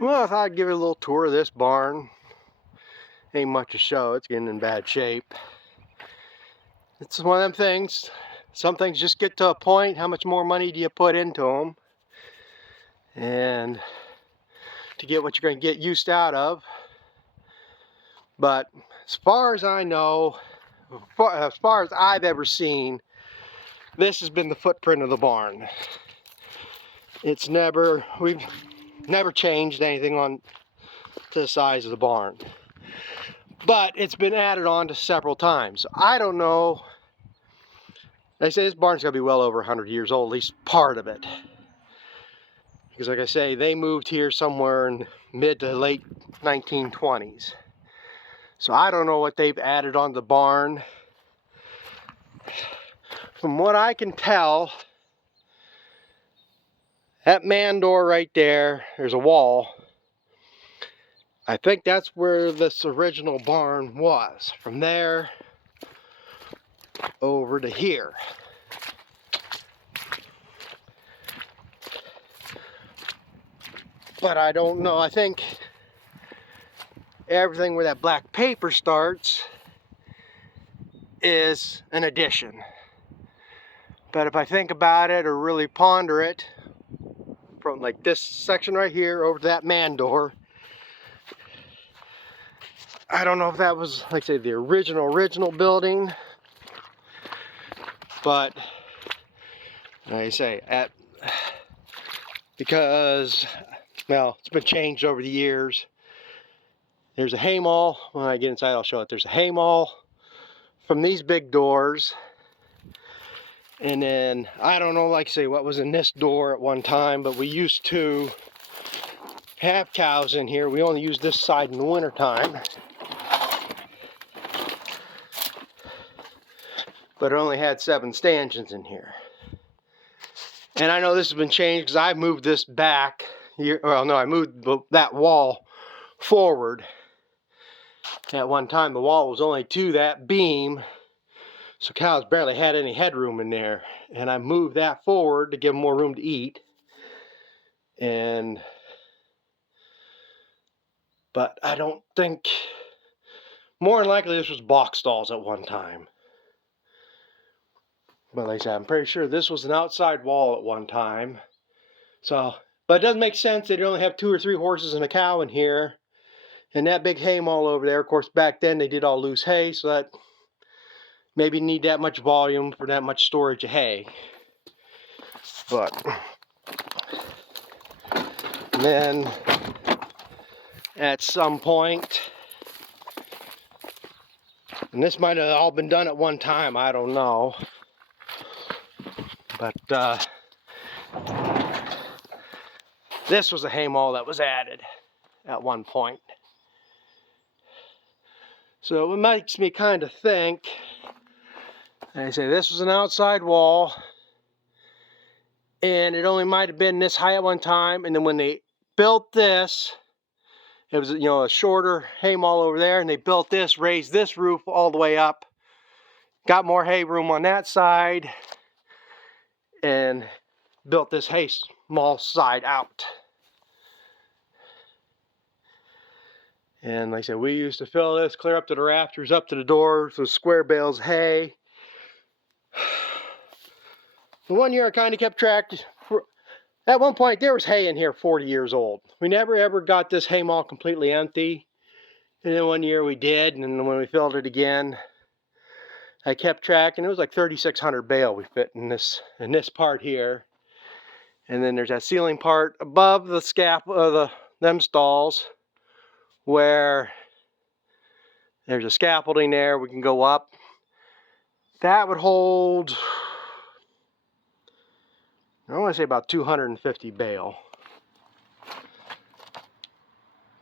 Well, I thought I'd give you a little tour of this barn. Ain't much to show, it's getting in bad shape. It's one of them things, some things just get to a point, how much more money do you put into them? And to get what you're going to get used out of. But as far as I know, as far as I've ever seen, this has been the footprint of the barn. We've never changed anything on to the size of the barn. But it's been added on to several times. I don't know. I say this barn's got to be well over 100 years old, at least part of it. Because like I say, they moved here somewhere in mid to late 1920s. So I don't know what they've added on the barn. From what I can tell, that man door right there, there's a wall. I think that's where this original barn was. From there over to here. But I don't know. I think everything where that black paper starts is an addition. But if I think about it or really ponder it, from like this section right here over to that man door, I don't know if that was, like I say, the original building. But like I say, because, well, it's been changed over the years. There's a hay maul. When I get inside, I'll show it. There's a hay maul from these big doors. And then, I don't know, like I say, what was in this door at one time, but we used to have cows in here. We only use this side in the winter time. But it only had 7 stanchions in here. And I know this has been changed because I moved this back. Well, no, I moved that wall forward. At one time, the wall was only to that beam, so cows barely had any headroom in there. And I moved that forward to give them more room to eat. But I don't think, more than likely this was box stalls at one time. But like I said, I'm pretty sure this was an outside wall at one time. So, but it doesn't make sense that you only have 2 or 3 horses and a cow in here. And that big hay maul over there, of course, back then they did all loose hay, so that maybe need that much volume for that much storage of hay. But then at some point, and this might have all been done at one time, I don't know. But this was a hay maul that was added at one point. So it makes me kind of think, I say this was an outside wall, and it only might have been this high at one time, and then when they built this, it was, you know, a shorter hay maul over there, and they built this, raised this roof all the way up, got more hay room on that side, and built this hay maul side out. And like I said, we used to fill this clear up to the rafters, up to the doors with square bales of hay. The one year I kind of kept track. At one point there was hay in here 40 years old. We never ever got this hay maul completely empty. And then one year we did, and then when we filled it again, I kept track, and it was like 3,600 bale we fit in this part here. And then there's that ceiling part above the them stalls, where there's a scaffolding there, we can go up. That would hold, I want to say about 250 bale.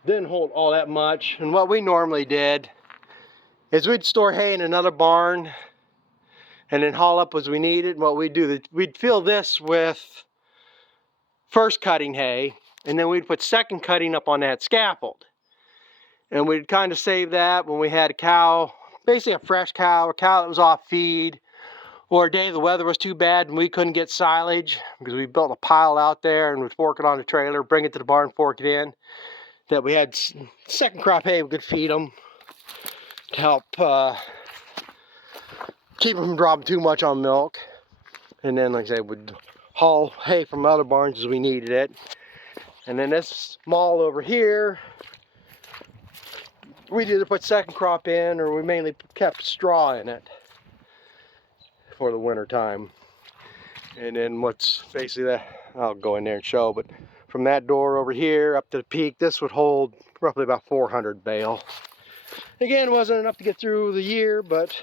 Didn't hold all that much, and what we normally did is we'd store hay in another barn and then haul up as we needed. And what we'd do, we'd fill this with first cutting hay, and then we'd put second cutting up on that scaffold. And we'd kind of save that when we had a cow, basically a fresh cow, a cow that was off feed, or a day the weather was too bad and we couldn't get silage because we built a pile out there and would fork it on the trailer, bring it to the barn, fork it in, that we had second crop hay we could feed them to help keep them from dropping too much on milk. And then, like I said, we'd haul hay from other barns as we needed it. And then this mall over here, we'd either put second crop in or we mainly kept straw in it for the winter time. And then what's basically that, I'll go in there and show, but from that door over here up to the peak, this would hold roughly about 400 bale. Again, it wasn't enough to get through the year, but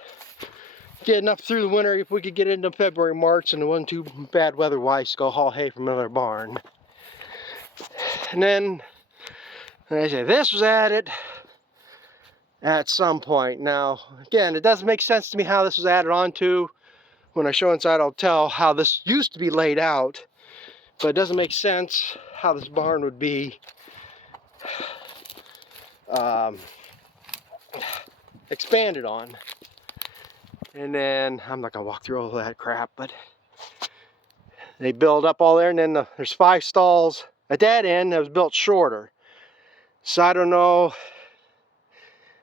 get enough through the winter if we could get into February, March, and it wasn't too bad weather-wise to go haul hay from another barn. And then, like I say, this was added at some point. Now, again, it doesn't make sense to me how this was added onto. When I show inside, I'll tell how this used to be laid out, but it doesn't make sense how this barn would be expanded on. And then, I'm not gonna walk through all that crap, but they build up all there, and then there's 5 stalls at that end that was built shorter. So I don't know,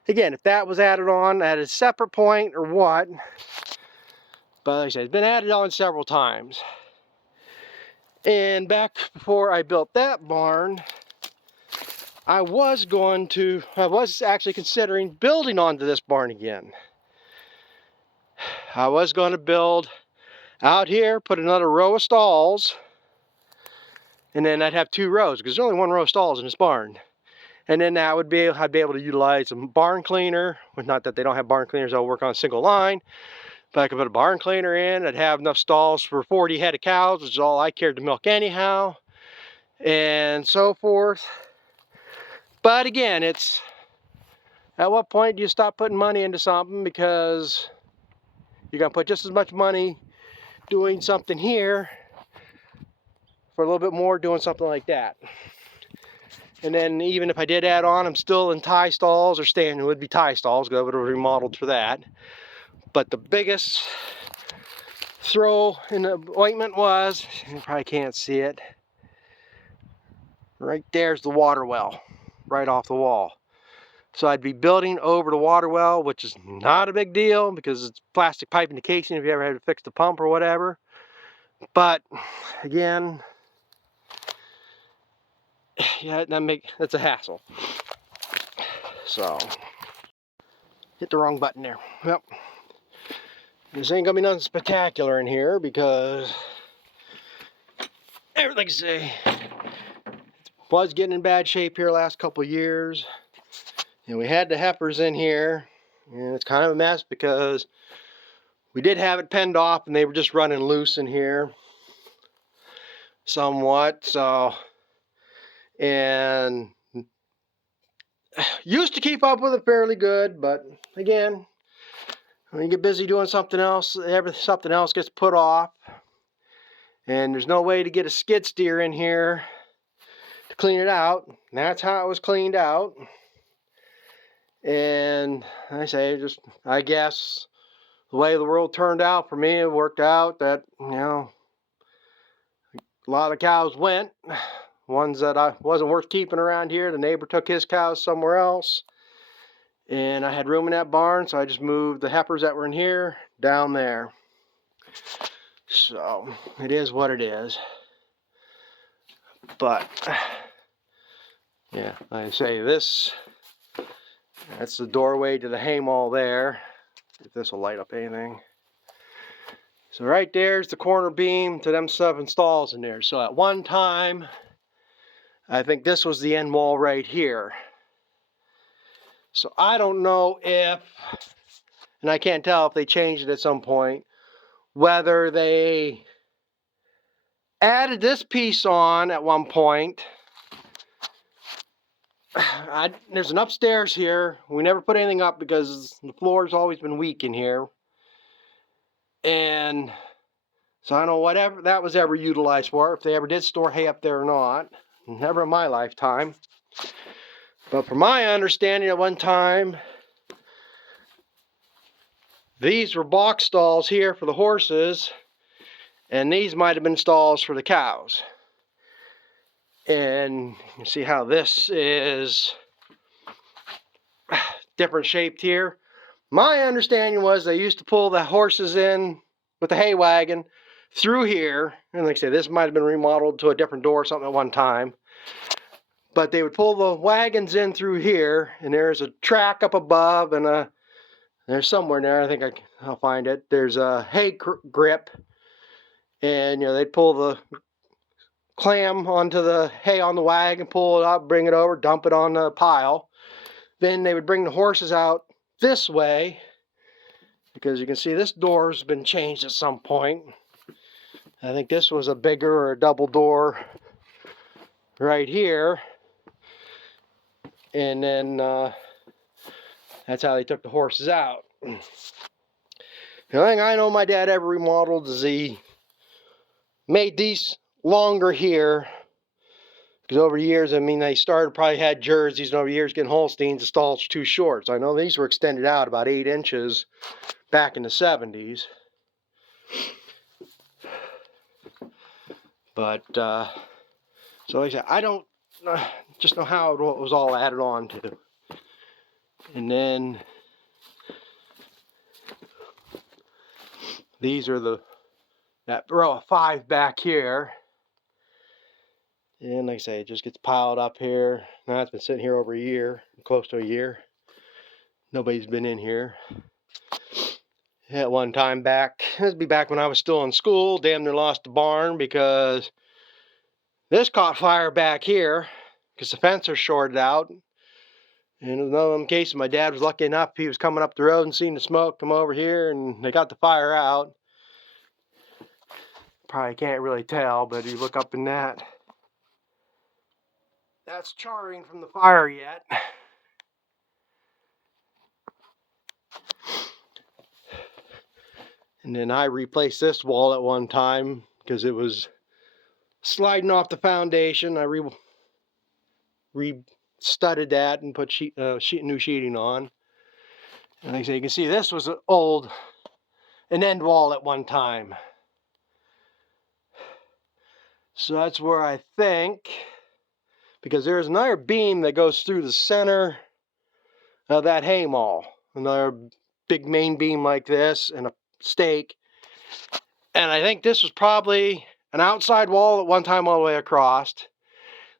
again, if that was added on at a separate point or what. But like I said, it's been added on several times. And back before I built that barn, I was actually considering building onto this barn again. I was going to build out here, put another row of stalls, and then I'd have 2 rows, because there's only 1 row of stalls in this barn. And then that would be, I'd be able to utilize a barn cleaner. Well, not that they don't have barn cleaners, I'll work on a single line. But I could put a barn cleaner in, I'd have enough stalls for 40 head of cows, which is all I cared to milk anyhow, and so forth. But again, it's, at what point do you stop putting money into something, because you're going to put just as much money doing something here for a little bit more doing something like that. And then even if I did add on, I'm still in tie stalls, or staying, it would be tie stalls, because I would have remodeled for that. But the biggest throw in the ointment was, you probably can't see it, right there's the water well, right off the wall. So I'd be building over the water well, which is not a big deal because it's plastic pipe in the casing if you ever had to fix the pump or whatever. But again, yeah, that's a hassle. So, hit the wrong button there. Yep. This ain't gonna be nothing spectacular in here because, like I say, was getting in bad shape here last couple of years. And we had the heifers in here, and it's kind of a mess because we did have it penned off and they were just running loose in here somewhat. So, and used to keep up with it fairly good, but again, when you get busy doing something else, something else gets put off. And there's no way to get a skid steer in here to clean it out. And that's how it was cleaned out. And I guess the way the world turned out for me, it worked out that, you know, a lot of cows went. Ones that I wasn't worth keeping around here, the neighbor took his cows somewhere else. And I had room in that barn, so I just moved the heifers that were in here down there. So, it is what it is. But, yeah, like I say, that's the doorway to the hay mall there. If this will light up anything. So right there's the corner beam to them 7 stalls in there. So at one time, I think this was the end wall right here. So I don't know if, and I can't tell if they changed it at some point, whether they added this piece on at one point. There's an upstairs here. We never put anything up because the floor's always been weak in here. And so I don't know whatever that was ever utilized for, if they ever did store hay up there or not. Never in my lifetime. But from my understanding, at one time, these were box stalls here for the horses, and these might have been stalls for the cows. And you see how this is different shaped here. My understanding was they used to pull the horses in with the hay wagon through here, and like I say, this might have been remodeled to a different door or something at one time. But they would pull the wagons in through here, and there's a track up above, and there's somewhere in there, I think I'll find it. There's a hay grip, and they'd pull the clam onto the hay on the wagon, pull it up, bring it over, dump it on the pile. Then they would bring the horses out this way, because you can see this door's been changed at some point. I think this was a bigger or a double door right here. And then that's how they took the horses out. The only thing I know my dad ever remodeled is he made these longer here. Because over the years, I mean, they probably had jerseys, and over the years getting Holsteins, the stalls were too short. So I know these were extended out about 8 inches back in the 70s. But, so like I said, I don't just know how it was all added on to. And then these are that row of 5 back here. And like I say, it just gets piled up here. Now it's been sitting here over a year, close to a year. Nobody's been in here. At one time back, this would be back when I was still in school, damn near lost the barn because this caught fire back here because the fence was shorted out. And in another case, my dad was lucky enough, he was coming up the road and seen the smoke come over here, and they got the fire out. Probably can't really tell, but if you look up in that, that's charring from the fire yet. And then I replaced this wall at one time because it was sliding off the foundation. I re-studded that and put new sheeting on. And like I say, you can see this was an end wall at one time. So that's where I think, because there's another beam that goes through the center of that hay maul. Another big main beam like this and a stake. And I think this was probably an outside wall at one time all the way across.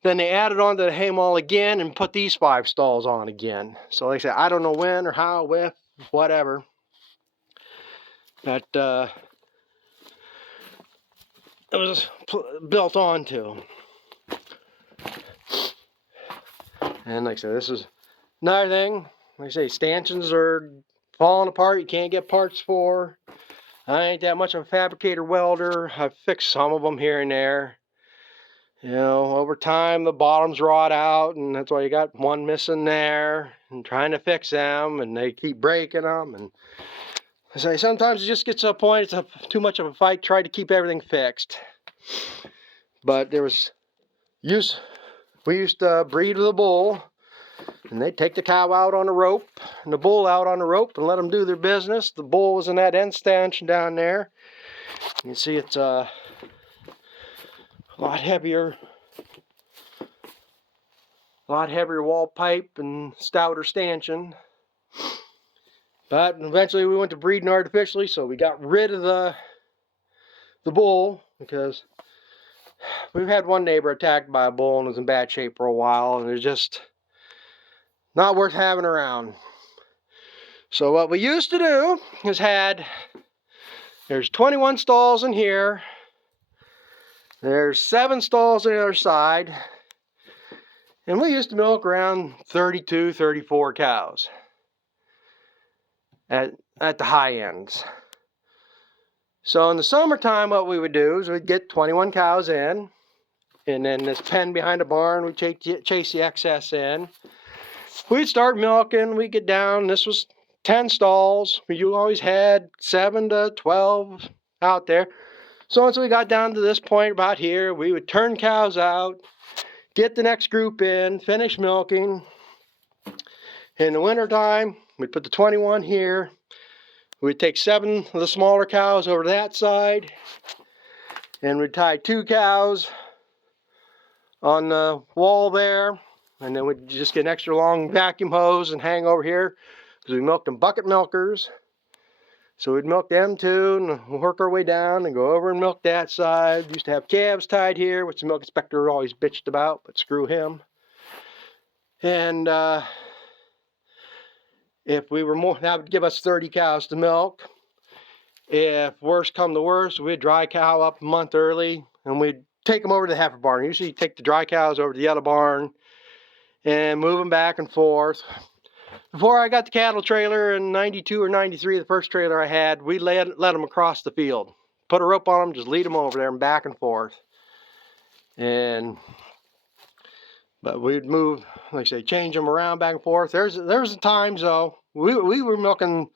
Then they added on to the hay maul again and put these 5 stalls on again. So like I said, I don't know when or how, if, whatever. That it was built onto. And like I said, this is another thing. Like I say, stanchions are falling apart. You can't get parts for. I ain't that much of a fabricator welder. I've fixed some of them here and there. Over time the bottoms rot out, and that's why you got one missing there, and trying to fix them, and they keep breaking them. And I say sometimes it just gets to a point, it's too much of a fight, try to keep everything fixed. But we used to breed with a bull, and they'd take the cow out on a rope and the bull out on the rope and let them do their business. The bull was in that end stanchion down there. You can see it's a lot heavier wall pipe and stouter stanchion. But eventually we went to breeding artificially, so we got rid of the bull, because we've had one neighbor attacked by a bull and was in bad shape for a while, and it's just not worth having around. So what we used to do is there's 21 stalls in here. There's 7 stalls on the other side. And we used to milk around 32, 34 cows at the high ends. So in the summertime, what we would do is we'd get 21 cows in, and then this pen behind the barn, we'd chase the excess in. We'd start milking, we'd get down, this was 10 stalls. You always had 7 to 12 out there. So once we got down to this point about here, we would turn cows out, get the next group in, finish milking. In the wintertime, we'd put the 21 here. We'd take 7 of the smaller cows over to that side, and we'd tie 2 cows on the wall there, and then we'd just get an extra long vacuum hose and hang over here, because we milked them bucket milkers. So we'd milk them too, and work our way down and go over and milk that side. We used to have calves tied here, which the milk inspector always bitched about, but screw him. And if we were more, that would give us 30 cows to milk. If worse come to worse, we'd dry cow up a month early, and we'd take them over to the heifer barn. Usually take the dry cows over to the other barn and move them back and forth. Before I got the cattle trailer in 92 or 93, the first trailer I had, we let them across the field. Put a rope on them, just lead them over there and back and forth. But we'd move, like I say, change them around back and forth. There's times though, we were milking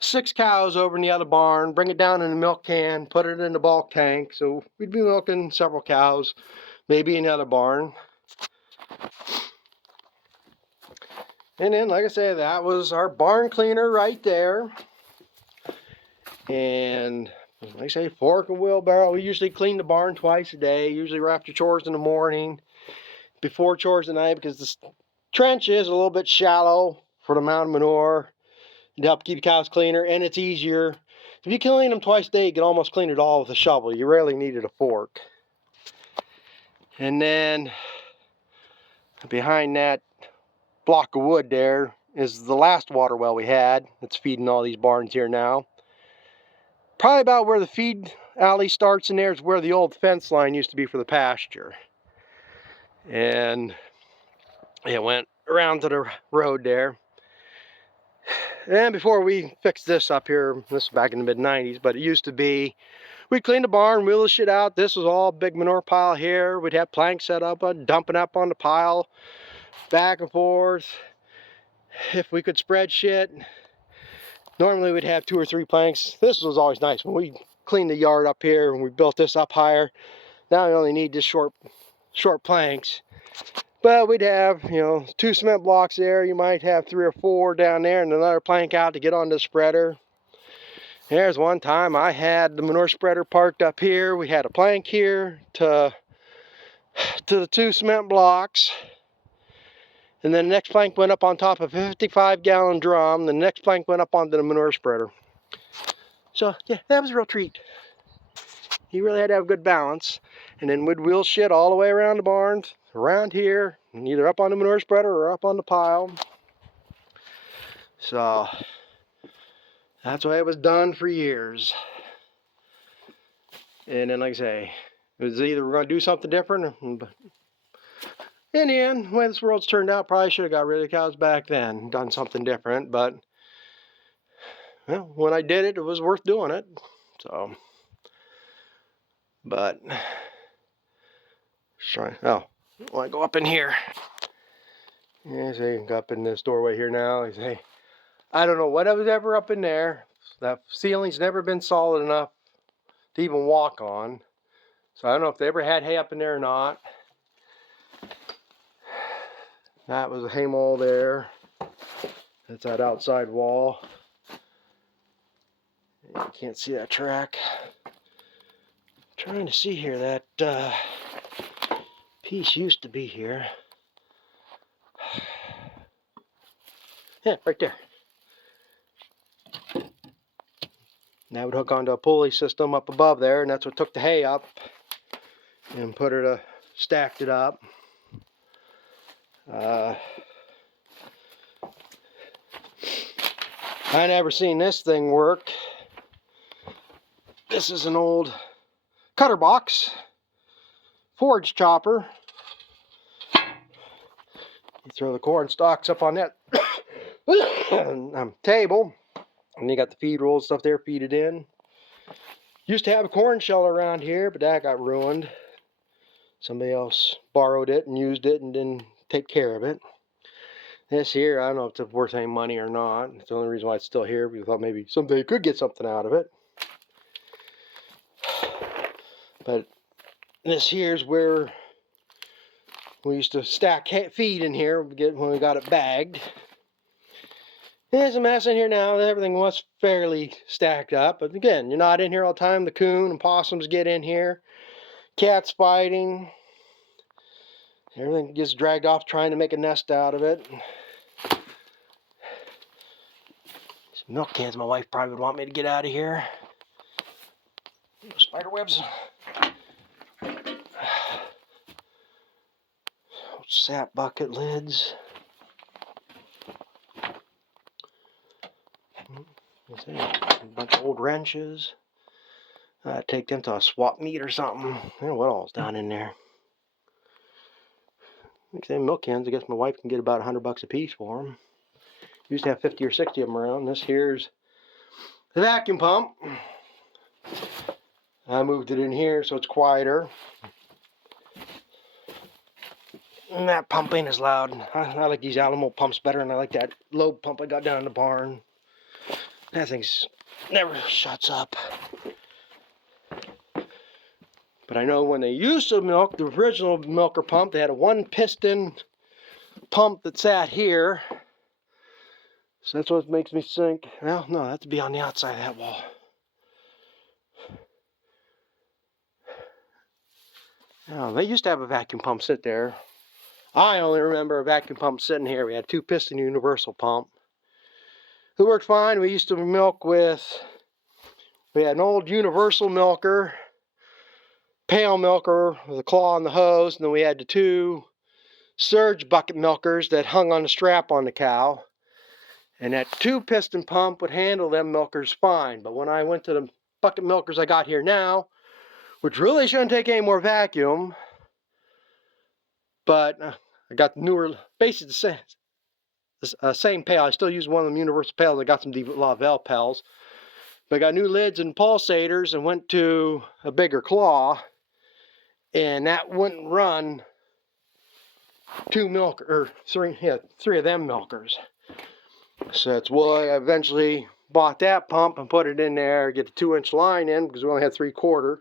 6 cows over in the other barn, bring it down in a milk can, put it in the bulk tank. So we'd be milking several cows, maybe in the other barn. And then, like I said, that was our barn cleaner right there. And like I say, fork and wheelbarrow. We usually clean the barn twice a day, usually right after chores in the morning, before chores at night, because the trench is a little bit shallow for the amount of manure to help keep cows cleaner, and it's easier. If you clean them twice a day, you can almost clean it all with a shovel. You rarely needed a fork. And then behind that block of wood there is the last water well we had. It's feeding all these barns here now. Probably about where the feed alley starts in there is where the old fence line used to be for the pasture. And it went around to the road there. And before we fixed this up here, this was back in the mid-90s, but it used to be, we'd clean the barn, wheel the shit out. This was all big manure pile here. We'd have planks set up, dumping up on the pile, back and forth. If we could spread shit, normally we'd have 2 or 3 planks. This was always nice. When we cleaned the yard up here and we built this up higher, now we only need just short planks. But we'd have, 2 cement blocks there. You might have 3 or 4 down there and another plank out to get on the spreader. There's one time I had the manure spreader parked up here. We had a plank here to the 2 cement blocks. And then the next plank went up on top of a 55-gallon drum. The next plank went up onto the manure spreader. So, yeah, that was a real treat. He really had to have good balance. And then we'd wheel shit all the way around the barns, around here, and either up on the manure spreader or up on the pile. So, that's the way it was done for years. And then, like I say, it was either we're going to do something different. In the end, the way this world's turned out, probably should have got rid of the cows back then, done something different. But, well, when I did it, it was worth doing it. So, but, when I go up in here, yeah, see, go up in this doorway here now. I say, I don't know what was ever up in there. That ceiling's never been solid enough to even walk on. So I don't know if they ever had hay up in there or not. That was a hay mow there. That's that outside wall. You can't see that track. I'm trying to see here, that piece used to be here. Yeah, right there. And that would hook onto a pulley system up above there, and that's what took the hay up and stacked it up. I never seen this thing work. This is an old cutter box, forage chopper. You throw the corn stalks up on that table, and you got the feed roll stuff there, feed it in. Used to have a corn sheller around here, but that got ruined. Somebody else borrowed it and used it and didn't take care of it. This here, I don't know if it's worth any money or not. It's the only reason why it's still here, because we thought maybe someday could get something out of it. But this here's where we used to stack feed in here when we got it bagged. There's a mess in here now. Everything was fairly stacked up. But again, you're not in here all the time. The coon and possums get in here. Cats fighting. Everything gets dragged off trying to make a nest out of it. Some milk cans my wife probably would want me to get out of here. Spider webs. Sap bucket lids. A bunch of old wrenches. Take them to a swap meet or something. I don't know what all's down in there. Like I say, milk cans, I guess my wife can get about $100 a piece for them. Used to have 50 or 60 of them around. This here's the vacuum pump. I moved it in here so it's quieter. And that pump ain't as loud. I like these Alamo pumps better, and I like that low pump I got down in the barn. That thing's never shuts up. But I know when they used to milk, the original milker pump, they had a one piston pump that sat here. So that's what makes me think, well, no, that has to be on the outside of that wall. Now, they used to have a vacuum pump sit there. I only remember a vacuum pump sitting here. We had a 2-piston universal pump. It worked fine. We used to milk with, we had an old universal milker, pail milker with a claw on the hose, and then we had the 2 surge bucket milkers that hung on the strap on the cow. And that 2-piston pump would handle them milkers fine. But when I went to the bucket milkers I got here now, which really shouldn't take any more vacuum, but I got the newer, basically the same pail. I still use one of them universal pails. I got some DeLaval pails. But I got new lids and pulsators and went to a bigger claw, and that wouldn't run 3 of them milkers. So that's why I eventually bought that pump and put it in there, get the 2-inch line in because we only had 3/4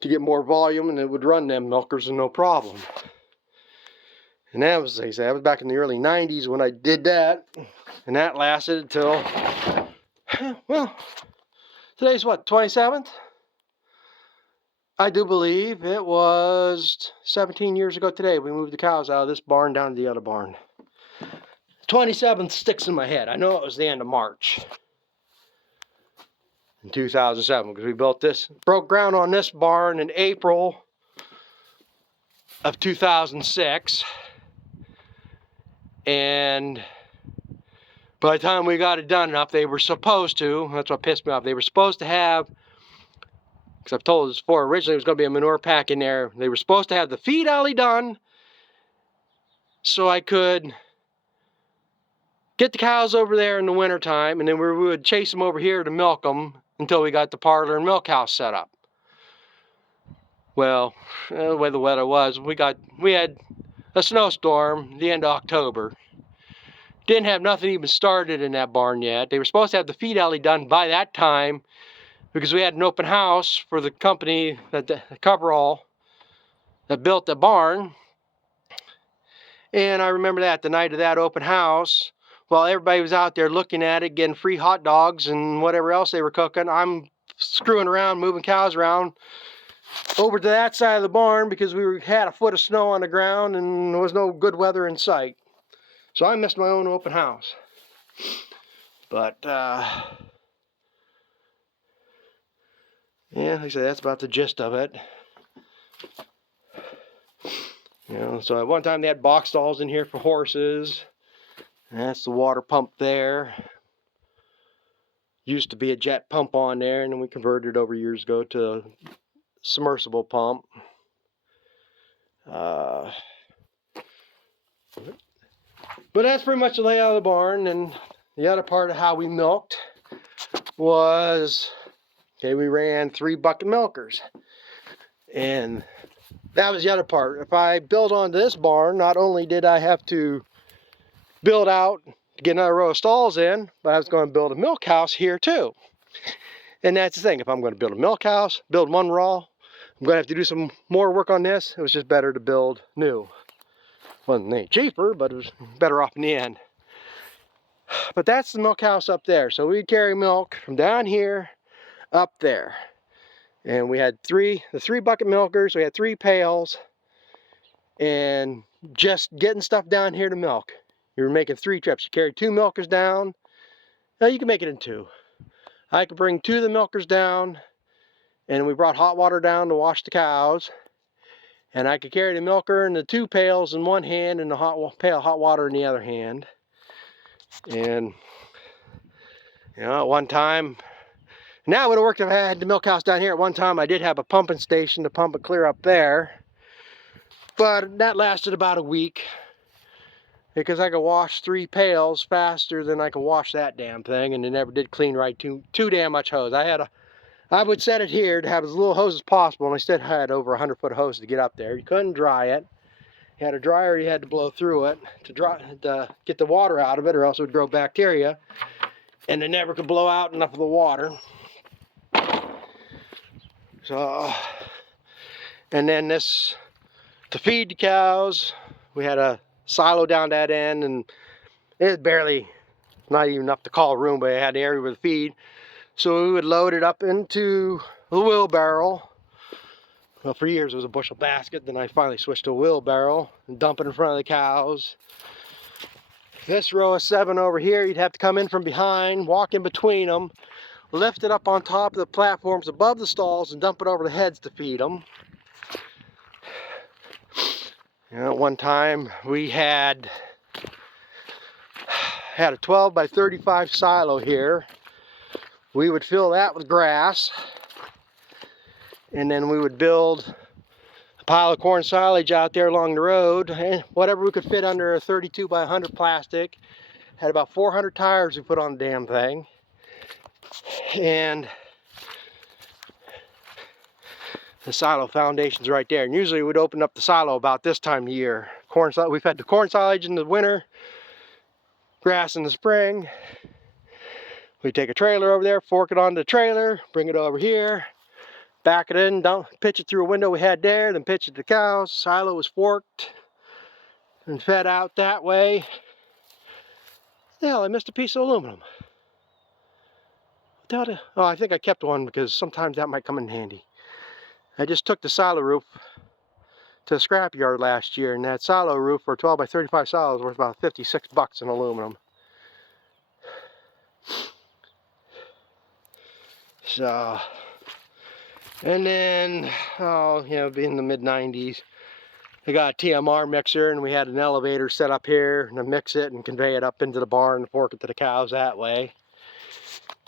to get more volume, and it would run them milkers and no problem. And that was, like I said, that was back in the early 90s when I did that, and that lasted until, well, today's what, 27th? I do believe it was 17 years ago today we moved the cows out of this barn down to the other barn. 27th sticks in my head. I know it was the end of March in 2007 because we broke ground on this barn in April of 2006. And by the time we got it done enough, they were supposed to, that's what pissed me off, they were supposed to have, because I've told this before, originally it was going to be a manure pack in there. They were supposed to have the feed alley done so I could get the cows over there in the wintertime, and then we would chase them over here to milk them until we got the parlor and milk house set up. Well, the way the weather was, we had a snowstorm the end of October. Didn't have nothing even started in that barn yet. They were supposed to have the feed alley done by that time because we had an open house for the company, the coverall that built the barn. And I remember that the night of that open house, while everybody was out there looking at it, getting free hot dogs and whatever else they were cooking, I'm screwing around, moving cows around over to that side of the barn because we had a foot of snow on the ground and there was no good weather in sight. So I missed my own open house. But, yeah, like I said, that's about the gist of it. You know, so at one time they had box stalls in here for horses. And that's the water pump there. Used to be a jet pump on there, and then we converted over years ago to a submersible pump. But that's pretty much the layout of the barn. And the other part of how we milked was, okay, we ran 3 bucket milkers. And that was the other part. If I built onto this barn, not only did I have to build out to get another row of stalls in, but I was going to build a milk house here too. And that's the thing. If I'm going to build a milk house, build one raw, I'm going to have to do some more work on this. It was just better to build new. Wasn't any cheaper, but it was better off in the end. But that's the milk house up there. So we'd carry milk from down here up there. And we had the three bucket milkers. We had 3 pails. And just getting stuff down here to milk. You were making 3 trips. You carried 2 milkers down. Now you can make it in 2. I could bring 2 of the milkers down. And we brought hot water down to wash the cows. And I could carry the milker and the 2 pails in one hand and the pail of hot water in the other hand. And, you know, at one time, now it would have worked if I had the milk house down here. At one time, I did have a pumping station to pump it clear up there. But that lasted about a week. Because I could wash 3 pails faster than I could wash that damn thing. And it never did clean right too damn much hose. I would set it here to have as little hose as possible. And I still had over 100 foot hose to get up there. You couldn't dry it. You had a dryer, you had to blow through it to get the water out of it, or else it would grow bacteria. And they never could blow out enough of the water. So, and then this, to feed the cows, we had a silo down that end, and it was barely, not even enough to call a room, but it had an area with the feed. So we would load it up into a wheelbarrow. Well, for years it was a bushel basket, then I finally switched to a wheelbarrow and dump it in front of the cows. This row of 7 over here, you'd have to come in from behind, walk in between them, lift it up on top of the platforms above the stalls and dump it over the heads to feed them. You know, at one time we had a 12 by 35 silo here. We would fill that with grass, and then we would build a pile of corn silage out there along the road, and whatever we could fit under a 32 by 100 plastic. Had about 400 tires we put on the damn thing. And the silo foundation's right there. And usually we'd open up the silo about this time of year. We've had the corn silage in the winter, grass in the spring. We take a trailer over there, fork it onto the trailer, bring it over here, back it in, pitch it through a window we had there, then pitch it to the cows. Silo was forked and fed out that way. Hell, I missed a piece of aluminum. Oh, I think I kept one because sometimes that might come in handy. I just took the silo roof to a scrap yard last year, and that silo roof for a 12 by 35 silo is worth about 56 bucks in aluminum. So, and then, oh, you know, being the mid-90s, I got a TMR mixer, and we had an elevator set up here, and to mix it and convey it up into the barn and fork it to the cows that way.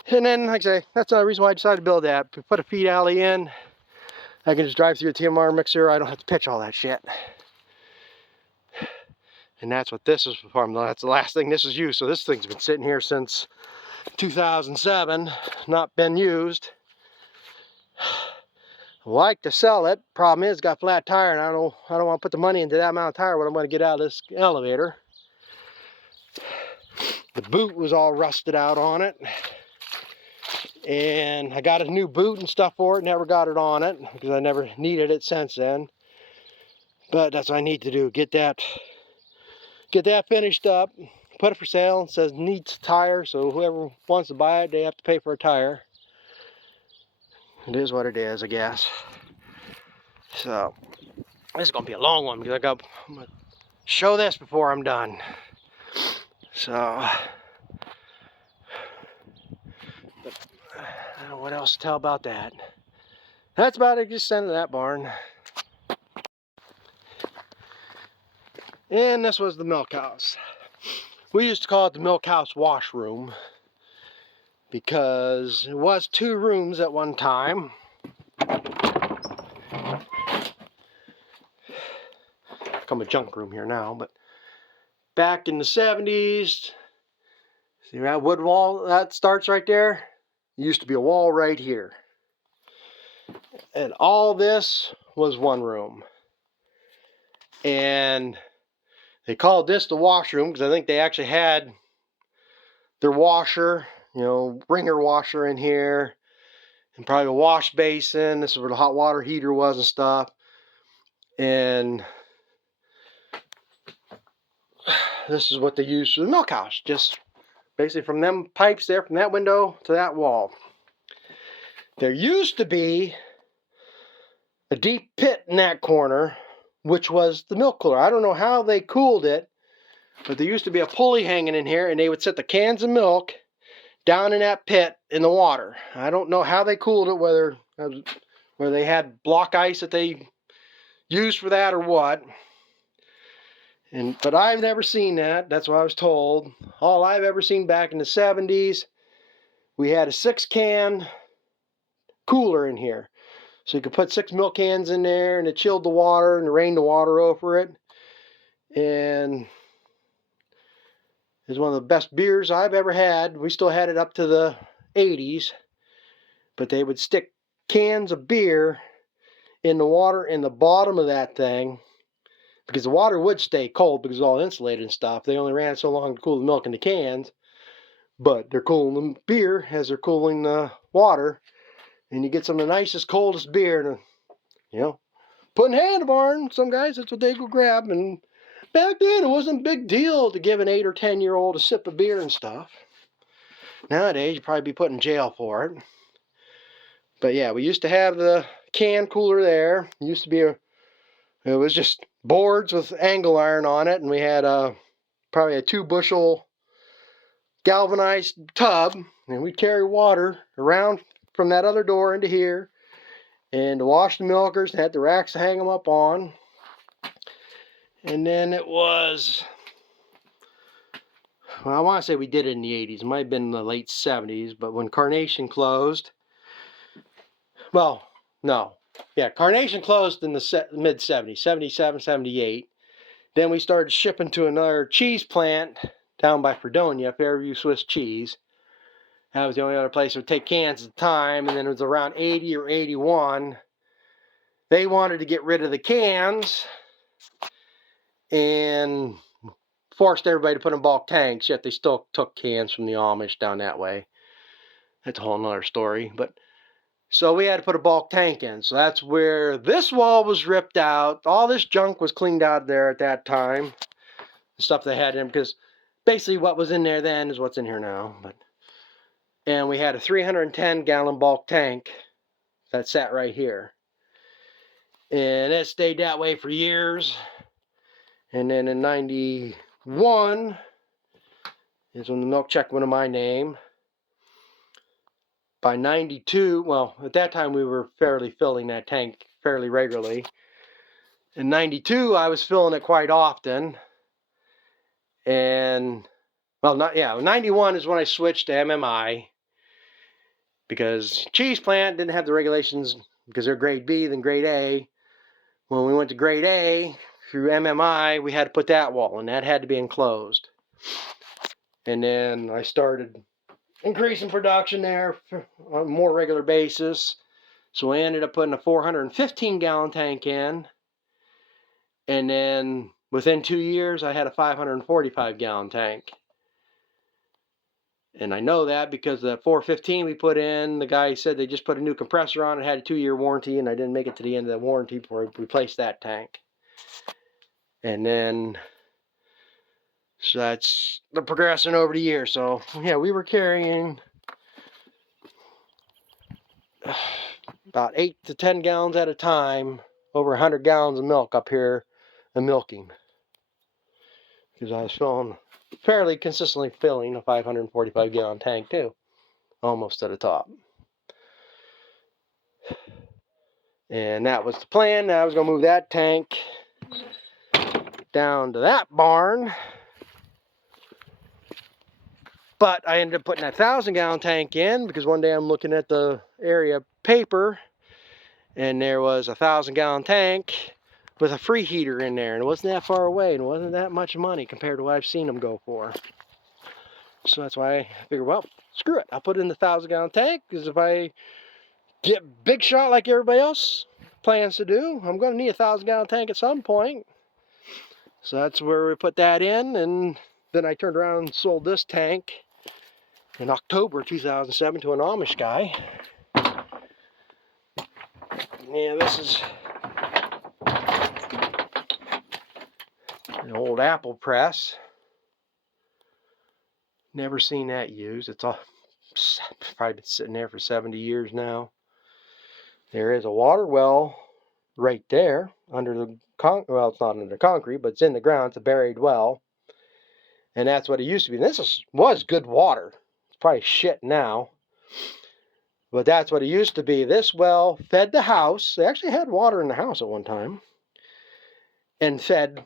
And then, like I say, that's the reason why I decided to build that. Put a feed alley in. I can just drive through a TMR mixer. I don't have to pitch all that shit. And that's what this is for. That's the last thing this is used. So this thing's been sitting here since 2007, not been used. I like to sell it. Problem is, it's got a flat tire, and I don't want to put the money into that amount of tire when I'm going to get out of this elevator. The boot was all rusted out on it, and I got a new boot and stuff for it. Never got it on it because I never needed it since then. But that's what I need to do. Get that finished up. Put it for sale. It says needs tire, so whoever wants to buy it, they have to pay for a tire. It is what it is, I guess. So this is gonna be a long one because I'm gonna show this before I'm done. So, but I don't know what else to tell about that. That's about it. Just sent to that barn. And this was the milk house. We used to call it the milk house washroom because it was 2 rooms at one time. Become a junk room here now, but back in the 70s, see that wood wall that starts right there? There used to be a wall right here. And all this was 1 room. And they called this the washroom because I think they actually had their washer, you know, wringer washer in here, and probably a wash basin. This is where the hot water heater was and stuff. And this is what they used for the milk house, just Basically from them pipes there, from that window to that wall. There used to be a deep pit in that corner, which was the milk cooler. I don't know how they cooled it, but there used to be a pulley hanging in here, and they would set the cans of milk down in that pit in the water. I don't know how they cooled it, whether they had block ice that they used for that or what. But I've never seen that. That's what I was told. All I've ever seen back in the 70s, we had a 6-can cooler in here. So you could put 6 milk cans in there, and it chilled the water and it rained the water over it. And it's one of the best beers I've ever had. We still had it up to the 80s. But they would stick cans of beer in the water in the bottom of that thing, because the water would stay cold because it's all insulated and stuff. They only ran so long to cool the milk in the cans, but they're cooling the beer as they're cooling the water, and you get some of the nicest, coldest beer. And putting hay in the barn. Some guys, that's what they go grab. And back then, it wasn't a big deal to give an 8 or 10-year-old a sip of beer and stuff. Nowadays, you'd probably be put in jail for it. But yeah, we used to have the can cooler there. It used to be it was just boards with angle iron on it, and we had probably a 2-bushel galvanized tub, and we'd carry water around from that other door into here, and to wash the milkers, and had the racks to hang them up on. And then it was, well, I want to say we did it in the 80s. It might have been in the late 70s, but when Carnation closed, well, no. Yeah, Carnation closed in the mid-70s, 77, 78. Then we started shipping to another cheese plant down by Fredonia, Fairview Swiss Cheese. That was the only other place that would take cans at the time. And then it was around 80 or 81. They wanted to get rid of the cans and forced everybody to put in bulk tanks, yet they still took cans from the Amish down that way. That's a whole nother story. But so we had to put a bulk tank in. So that's where this wall was ripped out. All this junk was cleaned out there at that time. The stuff they had in, because basically what was in there then is what's in here now. And we had a 310-gallon bulk tank that sat right here. And it stayed that way for years. And then in 91 is when the milk check went in my name. By 92, well, at that time we were fairly filling that tank fairly regularly. In 92, I was filling it quite often. And, well, 91 is when I switched to MMI. Because cheese plant didn't have the regulations, because they're grade B than grade A. When we went to grade A through MMI, we had to put that wall, and that had to be enclosed. And then I started increasing production there on a more regular basis. So I ended up putting a 415-gallon tank in. And then within 2 years, I had a 545-gallon tank. And I know that because the 415 we put in, the guy said they just put a new compressor on. It had a 2-year warranty, and I didn't make it to the end of the warranty before I replaced that tank. And then, so that's the progressing over the years. So yeah, we were carrying about 8 to 10 gallons at a time, over 100 gallons of milk up here and milking. Because I was fairly consistently filling a 545-gallon tank too, almost to the top. And that was the plan. Now I was going to move that tank down to that barn. But I ended up putting that 1,000-gallon tank in because one day I'm looking at the area paper and there was a 1,000-gallon tank with a free heater in there, and it wasn't that far away and it wasn't that much money compared to what I've seen them go for. So that's why I figured, well, screw it. I'll put it in the 1,000-gallon tank, because if I get big shot like everybody else plans to do, I'm going to need a 1,000-gallon tank at some point. So that's where we put that in, and then I turned around and sold this tank in October 2007 to an Amish guy. Yeah, this is an old apple press. Never seen that used. It's all probably been sitting there for 70 years now. There is a water well right there under the well, it's not under the concrete, but it's in the ground. It's a buried well, and that's what it used to be. And this was good water. It's probably shit now, but that's what it used to be. This well fed the house. They actually had water in the house at one time, and fed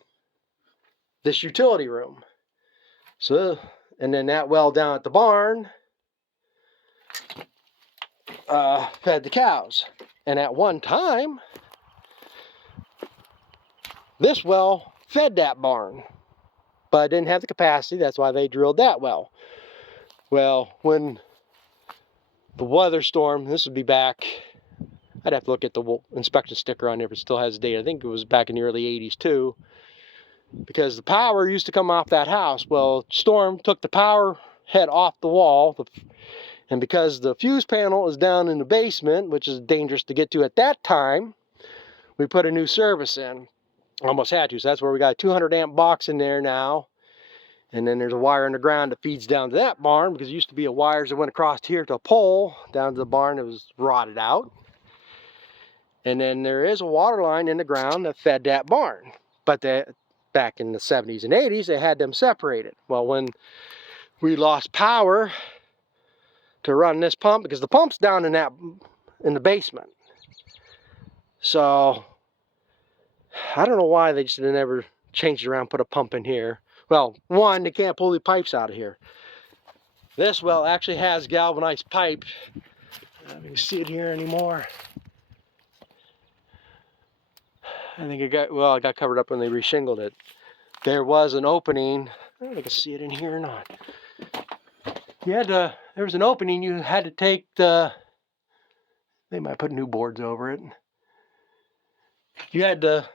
this utility room. So, and then that well down at the barn fed the cows. And at one time, this well fed that barn, but it didn't have the capacity. That's why they drilled that well. Well, when the weather storm, this would be back, I'd have to look at the inspection sticker on there if it still has the date. I think it was back in the early 80s too, because the power used to come off that house. Well, storm took the power head off the wall, and because the fuse panel is down in the basement, which is dangerous to get to at that time, we put a new service in. Almost had to, so that's where we got a 200 amp box in there now. And then there's a wire underground that feeds down to that barn, because it used to be a wires that went across here to a pole down to the barn that was rotted out. And then there is a water line in the ground that fed that barn. But back in the 70s and 80s, they had them separated. Well, when we lost power to run this pump, because the pump's down in the basement. So I don't know why they just never changed it around, put a pump in here. Well, one, they can't pull the pipes out of here. This well actually has galvanized pipe. I don't even see it here anymore. I think it got covered up when they reshingled it. There was an opening. I don't know if I can see it in here or not. There was an opening. You had to take they might put new boards over it. You had to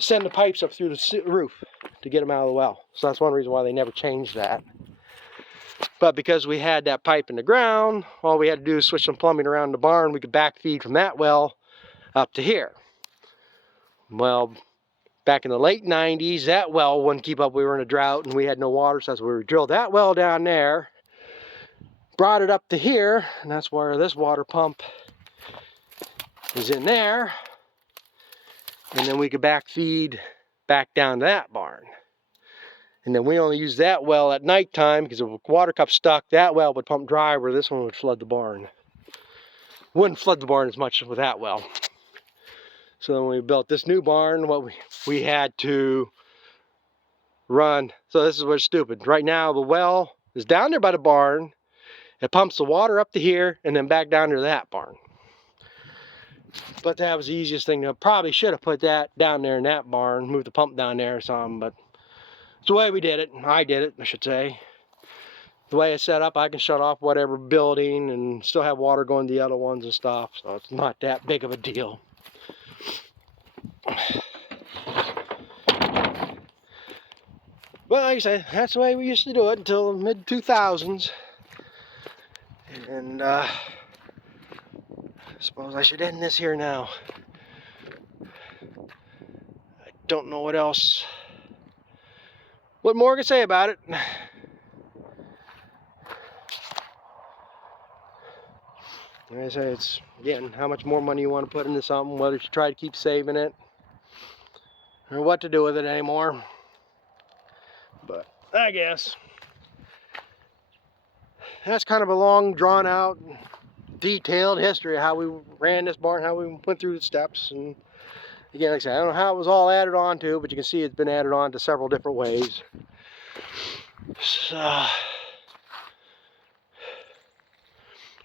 send the pipes up through the roof to get them out of the well. So that's one reason why they never changed that. But because we had that pipe in the ground, all we had to do is switch some plumbing around the barn. We could backfeed from that well up to here. Well, back in the late 90s, that well wouldn't keep up. We were in a drought and we had no water, so we drilled that well down there, brought it up to here, and that's where this water pump is in there. And then we could backfeed back down to that barn. And then we only use that well at nighttime, because if the water cup stuck, that well would pump dry, where this one would flood the barn. Wouldn't flood the barn as much with that well. So then when we built this new barn, what we had to run. So this is what's stupid. Right now the well is down there by the barn. It pumps the water up to here and then back down to that barn. But that was the easiest thing. Probably should have put that down there in that barn, moved the pump down there or something, but it's the way we did it. I did it, I should say. The way it's set up, I can shut off whatever building and still have water going to the other ones and stuff, so it's not that big of a deal. Well, like I say, that's the way we used to do it until the mid-2000s. And I suppose I should end this here now. I don't know what more I can say about it. Like I say, it's, again, how much more money you want to put into something, whether you try to keep saving it, or what to do with it anymore. But I guess that's kind of a long, drawn out, detailed history of how we ran this barn, how we went through the steps. And again, like I said, I don't know how it was all added on to, but you can see it's been added on to several different ways. So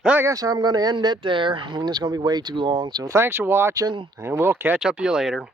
I guess I'm going to end it there. I mean, it's going to be way too long. So thanks for watching, and we'll catch up to you later.